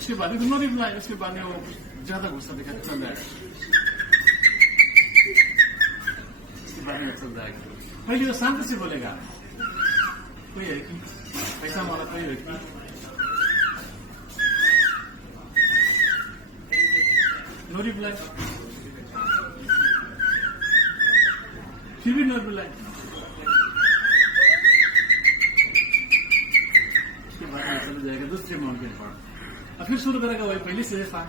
उसके बाद no reply, उसके बाद में वो ज्यादा गुस्सा दिखा चल जाएगा, उसके बाद में चल जाएगा। पहले तो शांति से बोलेगा कोई है कि पैसा वाला कोई है कि नो रिप्लाई, फिर भी नो रिप्लाई। उसके बाद में चल जाएगा दूसरे माउंटेन पर और फिर शुरू करेगा वही पहले से जैसा।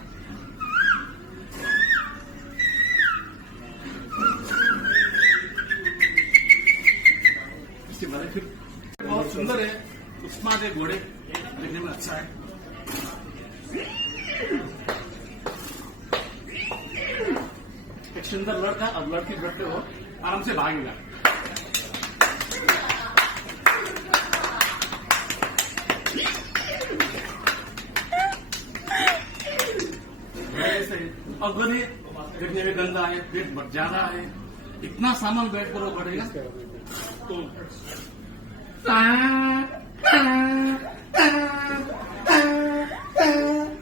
इसके बाद फिर बहुत सुंदर है, स्मार्ट है, घोड़े देखने में अच्छा है। एक सुंदर लड़का और लड़की बैठते हो आराम से भागेगा। और गधे देखने में गंदा है, पेट ज्यादा है, इतना सामान बैठ कर वो बढ़ेगा तो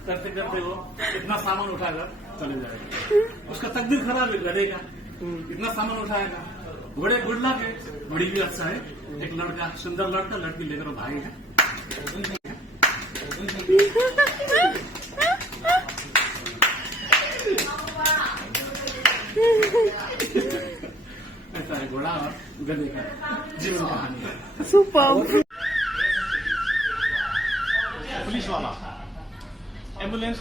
करते करते वो इतना सामान उठाकर चले जाएगा। उसका तकदीर खराब है गधे का, इतना सामान उठाएगा। घोड़े गुडला के घोड़ी भी अच्छा है, एक लड़का सुंदर लड़का लड़की लेकर वो भागेगा। ऐसा है घोड़ा और गधे का जीवन कहानी है। सुपर। पुलिस वाला, एम्बुलेंस,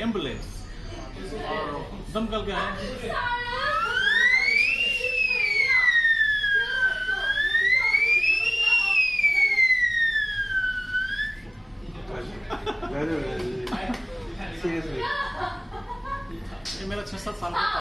एम्बुलेंस और दमकल का है। सीरियसली ये मेरा 6-7 साल का